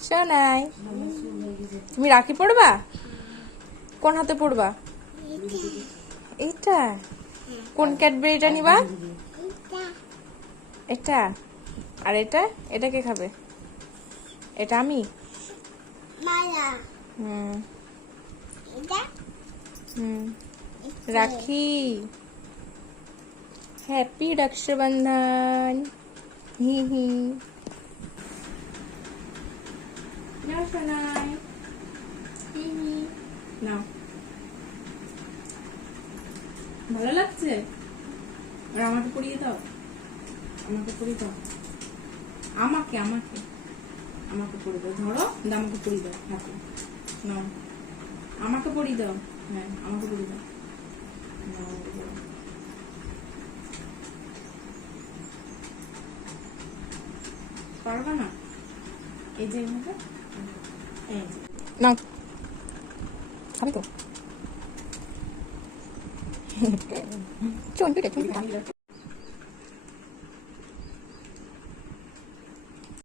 সোনাই তুমি রাখি পড়বা? কোন হাতে পড়বা? এইটা? কোন ক্যাডবেরিটা নিবা? এটা? আর এটা? এটা কে খাবে? এটা আমি? হুম হুম রাখি। হ্যাপি রক্ষাবন্ধন। হি হি। নাও সোনাই। হি হি। নাও। ভালো লাগছে? আর আমাকে পরিয়ে দাও। আমাকে পরিয়ে দাও। আমাকে আমাকে আমাকে পরিয়ে দাও। ধরো, আমাকে পরিয়ে দাও হাতে। নাও, আমাকে পরিয়ে দাও। হ্যাঁ, আমাকে পরিয়ে দাও। নাও, আমাকে পরিয়ে দাও। পারবা না? এই যে এইভাবে, এই যে নাও, খাবি তো? চন্টুটা